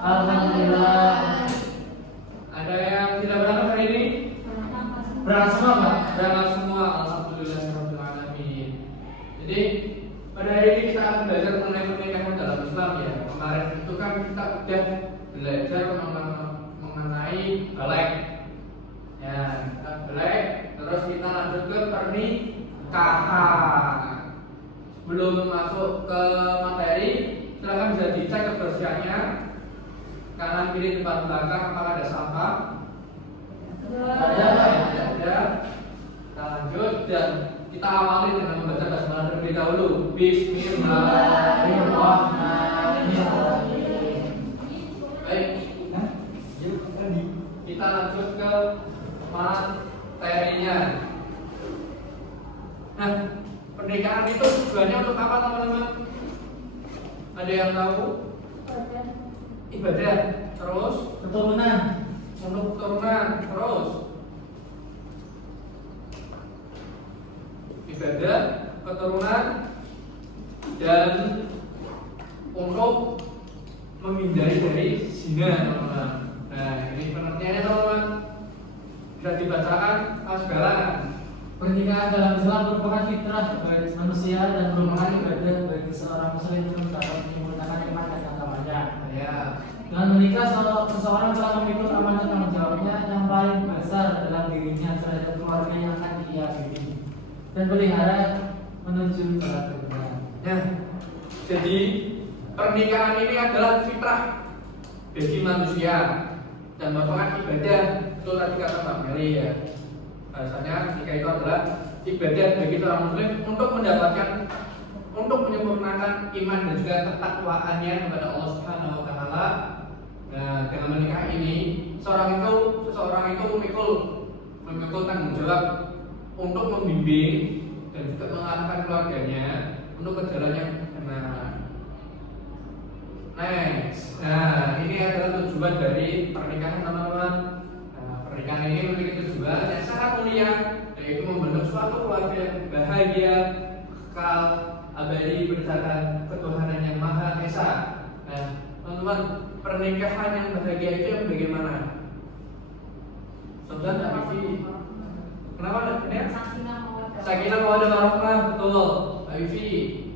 Alhamdulillah. Ada yang tidak berangkat hari ini? Berangkat semua, Pak? Berangkat semua. Alhamdulillahirabbil alamin. Jadi pada hari ini kita akan belajar mengenai pernikahan dalam Islam ya. Kemarin itu kan kita udah belajar mengenai balik. Ya, kita balik, terus kita lanjut ke pernikahan. Sebelum masuk ke materi, silakan bisa dicek kebersihannya. Kanan kiri depan belakang apakah ada sampah? Ada. Kita lanjut dan kita awali dengan membaca basmalah terlebih dahulu. Bismillahirrahmanirrahim. Baik. Kita lanjut ke materinya. Nah, pernikahan itu tujuannya untuk apa, teman-teman? Ada yang tahu? Ibadah. Terus Keturunan. untuk keturunan. Terus ibadah, keturunan, dan untuk menghindari dari zina, teman-teman. Nah, ini pengertiannya, teman-teman. Bisa dibacakan Mas Galang. Pernikahan dalam Islam merupakan fitrah bagi manusia dan merupakan ibadah bagi seorang muslim untuk dapat menyempurnakan iman dan agamanya. Ya. Dengan menikah, seseorang telah memikul amanah tanggung jawabnya yang paling besar dalam dirinya terhadap keluarga yang akan dia pilih dan pelihara menuju jalan kebenaran. Nah, jadi pernikahan ini adalah fitrah bagi manusia dan merupakan ibadah. Itu tadi kata Mbak Meli ya. Bahasanya nikah itu adalah ibadah bagi seorang muslim untuk mendapatkan, untuk menyempurnakan iman dan juga ketakwaannya kepada Allah Subhanahu wa taala. Nah, dengan menikah ini seseorang itu memikul tanggung jawab untuk membimbing dan juga mengarahkan keluarganya untuk ke jalan yang benar. Next. Nah, ini adalah tujuan dari pernikahan, teman-teman. Pernikahan ini memiliki tujuan yang sangat mulia, yaitu membentuk suatu keluarga yang bahagia, kekal, abadi berdasarkan ketuhanan yang Maha Esa. Nah, teman-teman, pernikahan yang bahagia itu yang bagaimana? Saudara Mbak Vivi, kenapa ini? Sakinah mawaddah warahmah, betul. Mbak Vivi.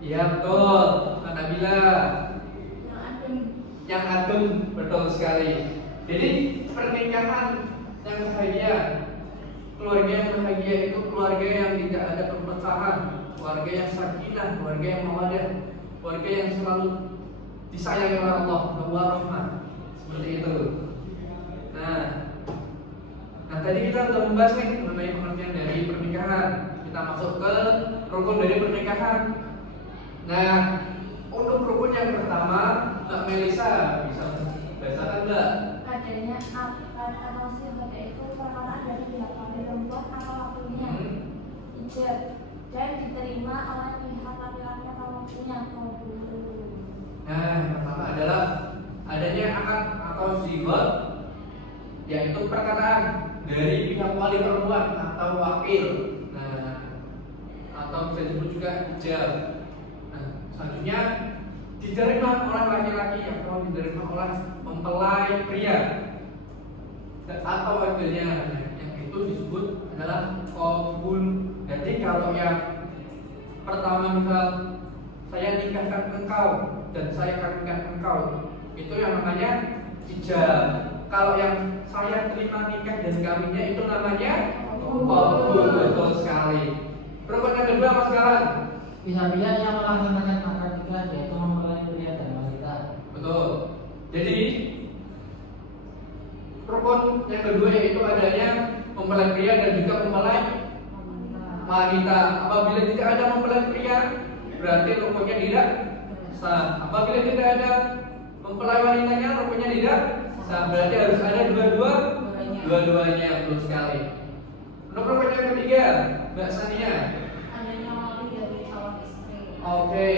Iya betul. Mbak Nabila. Yang adem, betul sekali. Jadi pernikahan yang bahagia, keluarga yang bahagia itu keluarga yang tidak ada perpecahan, keluarga yang sakinah, keluarga yang mawaddah, keluarga yang selalu disayangi oleh Allah, warahmah, seperti itu. Nah, tadi kita sudah membahas nih mengenai pengertian dari pernikahan. Kita masuk ke rukun dari pernikahan. Nah, untuk rukun yang pertama, Mbak Melisa bisa bacakan Mbak? Adanya akad atau sihat itu perkataan dari pihak perempuan atau lakinya, ijab dan diterima oleh pihak laki-laki atau lakinya. Nah, yang pertama adalah adanya akad atau sihat, yaitu perkataan dari pihak wali perempuan atau wakil. Nah, atau bisa disebut juga ijab. Nah, selanjutnya diterima oleh laki-laki atau diterima oleh mempelai pria atau wakilnya, yang itu disebut adalah qabul. Jadi kalau yang pertama misal saya nikahkan engkau dan saya kawinkan engkau, itu yang namanya ijab. Kalau yang saya terima nikah dan kawinnya itu namanya qabul. Betul sekali. Rukun yang kedua Mas Galan, Pihak-pihak yang melaksanakan akad nikah yaitu mempelai pria dan wanita. betul. Jadi rukun yang kedua yaitu adanya mempelai pria dan juga mempelai wanita. Apabila tidak ada mempelai pria, berarti rukunnya tidak sah. Apabila tidak ada mempelai wanitanya, rukunnya tidak sah. Berarti harus ada dua-duanya, betul sekali. Untuk rukun yang ketiga, Mbak Sania. Adanya wali dari calon istri. Oke,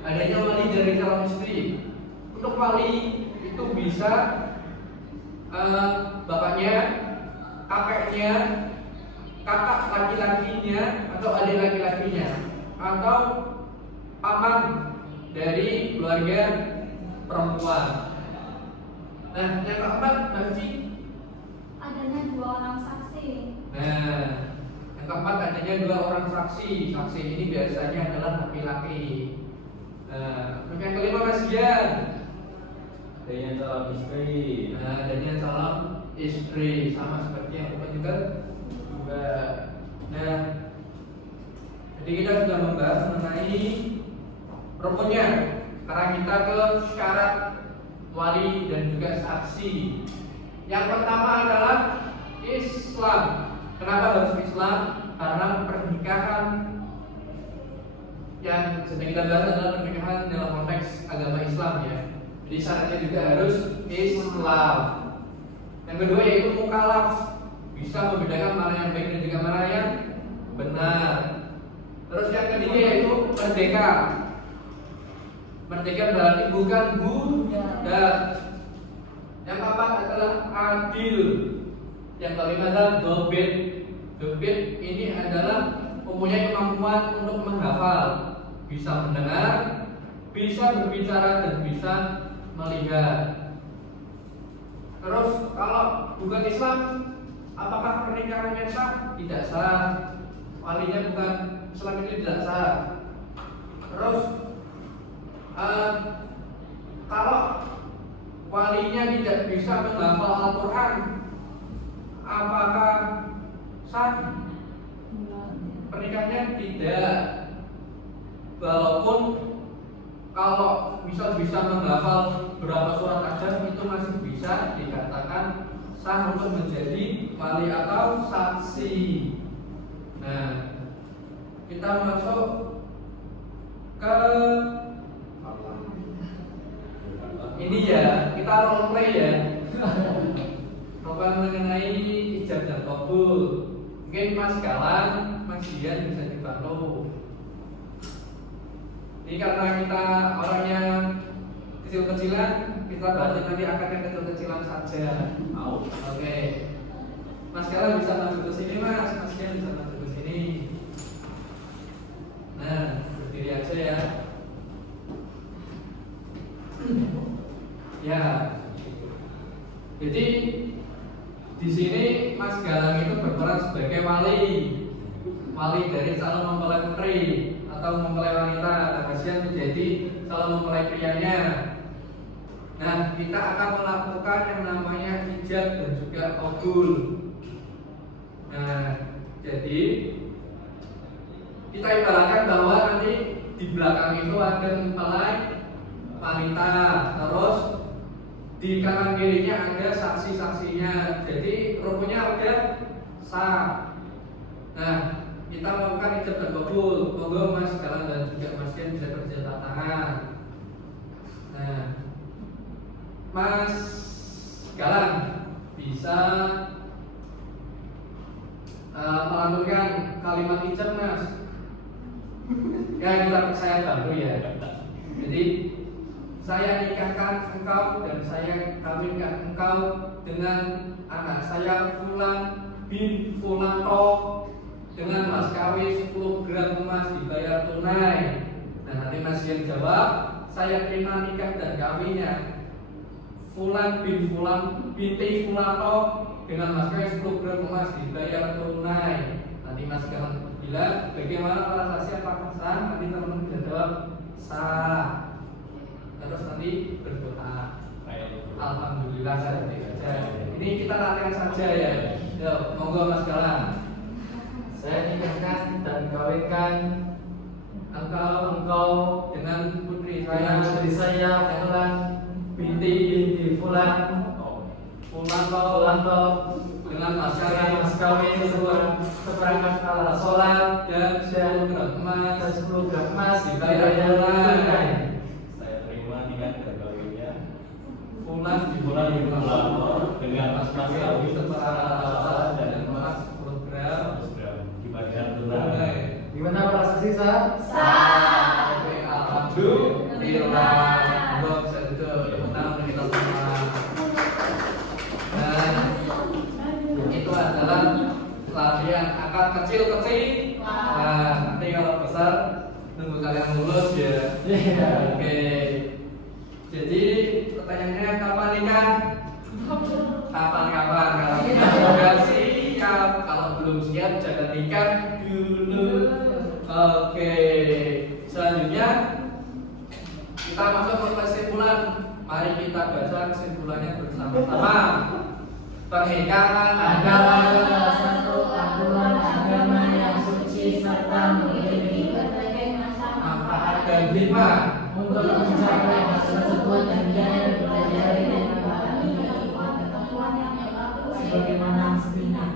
adanya wali dari calon istri. Untuk wali itu bisa bapaknya, kakeknya, kakak laki-lakinya atau adik laki-lakinya, atau paman dari keluarga perempuan. Nah, yang keempat berarti adanya 2 orang saksi. nah, yang keempat adanya 2 orang saksi. Saksi ini biasanya adalah laki-laki. Nah, yang kelima Mas Gian. Adanya calon istri. Nah, adanya calon istri sama seperti yang kita juga. Nah, jadi kita sudah membahas mengenai rukunnya. Sekarang kita ke syarat wali dan juga saksi. Yang pertama adalah Islam. Kenapa harus Islam? Karena pernikahan yang sedang kita bahas adalah pernikahan dalam konteks agama Islam ya. Jadi syaratnya juga harus Islam. Yang kedua yaitu mukallaf, bisa membedakan mana yang baik dan juga mana yang benar. Terus yang ketiga yaitu merdeka. Merdeka berarti bukan budak. Yang keempat adalah adil. Yang kelima adalah dobit. Dobit ini adalah mempunyai kemampuan untuk menghafal, bisa mendengar, bisa berbicara dan bisa melihat. Terus kalau bukan Islam, apakah pernikahannya sah? Tidak sah. Walinya bukan Islam ini tidak sah. Terus kalau walinya tidak bisa menghafal Al-Quran, apakah sah? Pernikahannya tidak. Walaupun kalau bisa menghafal berapa surat aja itu masih bisa dikatakan sah untuk menjadi wali atau saksi. Nah, kita masuk ke ini ya, kita role play ya. Role mengenai ijab dan qabul. Mungkin Mas Galang, Mas Dian bisa dibantu. Ini karena kita orangnya kecil-kecilan, kita berarti nanti akan yang kecil-kecilan saja. Oke. Mas Galang bisa masuk ke sini, Mas. Mas Dian bisa masuk ke sini. Nah, berdiri aja ya. Ya. Jadi di sini Mas Galang itu berperan sebagai wali dari calon mempelai putri atau mempelai wanita, dan Kasihan menjadi calon mempelai prianya. Nah, kita akan melakukan yang namanya ijab dan juga qabul. Nah, jadi kita ibaratkan bahwa nanti di belakang itu ada mempelai wanita, terus di kanan kirinya ada saksi-saksinya. Jadi rukunnya udah sah. Nah, kita melakukan ijab dan qabul. Monggo Mas Galang dan juga Mas Dian bisa berjabat tangan. Nah, Mas Galang bisa melantunkan kalimat ijab, Mas. Ya, saya bantu ya. Jadi saya nikahkan engkau dan saya kawinkan engkau dengan anak saya Fulan bin Fulanto dengan mas kawin 10 gram emas dibayar tunai. Nah, nanti Mas yang jawab, saya terima nikah dan kawinnya Fulan bin Fulan binti Fulanto dengan mas kawin 10 gram emas dibayar tunai. Nanti Mas akan bilang bagaimana para saksi, apakah sah? Nanti teman-teman bisa jawab sah. Terus nanti berdoa. Alhamdulillah saja. Ini kita latihan saja ya. Yuk, monggo Mas Galang. Saya nikahkan dan kawinkan engkau dengan putri saya Fulan binti Fulanto dengan mas kawin seperangkat alat sholat dan 10 gram emas dibayar tunai. Saya terima nikah dan kawinnya Fulan dengan mas kawin seperangkat alat sholat dan emas 10 gram dibayar tunai. Gimana para saksi sah? Sah. Oke, alhamdulillah. Monggo bisa duduk, tepuk tangan untuk kita semua. Dan itu adalah latihan akad kecil-kecil. Nah, nanti kalau besar nunggu kalian lulus ya. Iya. Oke. Jadi pertanyaannya kapan nikah? Kapan-kapan kalau kita sudah siap, kalau belum siap jangan nikah dulu. Oke. Selanjutnya kita masuk ke kesimpulan. Mari kita baca kesimpulannya bersama-sama. Pernikahan adalah Adalah satu aturan agama yang suci serta memiliki berbagai macam manfaat dan hikmah. untuk mencapai hal tersebut dan jangan dipelajari dan dipahami dengan ketentuan yang berlaku Sebagaimana mestinya.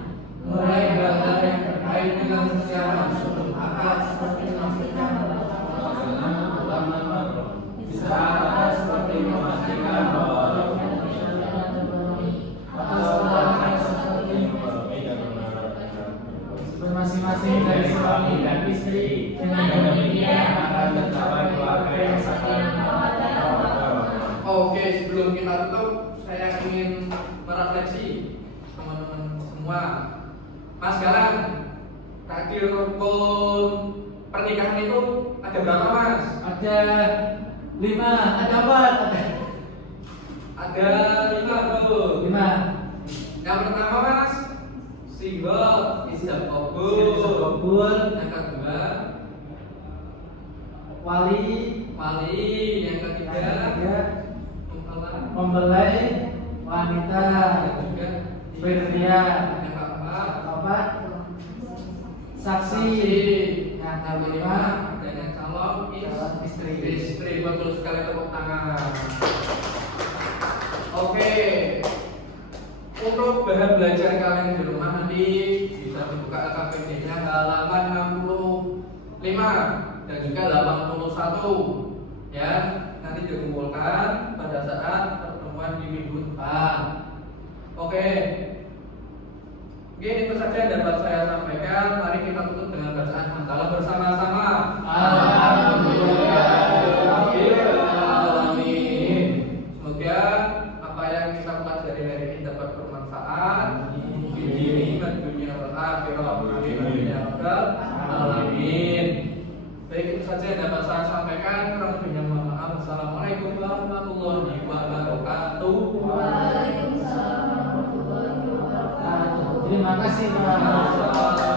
Mulai hal-hal yang terkait dengan kesiapan sebelum akad seperti memastikan bahwa Bisa seperti memastikan bahwa masing-masing dari suami dan istri dengan demikian akan tercapai keluarga yang sakinah mawaddah warahmah. Oke, sebelum kita tutup, saya ingin merefleksi teman-teman semua. Mas Galang, tadi rukun pernikahan itu ada berapa Mas? Ada 5, ada 4, Ada 5 tuh. 5. Yang pertama Mas, single ijab kabul. Yang kedua, Wali, wali. Yang ketiga, mempelai. mempelai wanita, Yang ketiga, pria, yang keempat, keempat, saksi, yang kelima, adanya calon istri. istri. Betul sekali, tepuk tangan. Oke, untuk bahan belajar kalian di rumah nanti bisa dibuka LKPD-nya halaman 65 dan juga 81 ya, nanti dikumpulkan pada saat pertemuan di minggu depan. Oke, mungkin itu saja yang dapat saya sampaikan. Mari kita tutup dengan bacaan hamdalah bersama-sama. Alhamdulillahirrahmanirrahim. Semoga apa yang kita pelajari hari ini dapat bermanfaat di diri dan dunia wal akhirah. Amin ya rabbal alamin. Baik, itu saja yang dapat saya sampaikan. Kurang lebihnya mohon maaf. Assalamualaikum warahmatullahi wabarakatuh. Waalaikumsalam warahmatullahi wabarakatuh. Terima kasih Pak.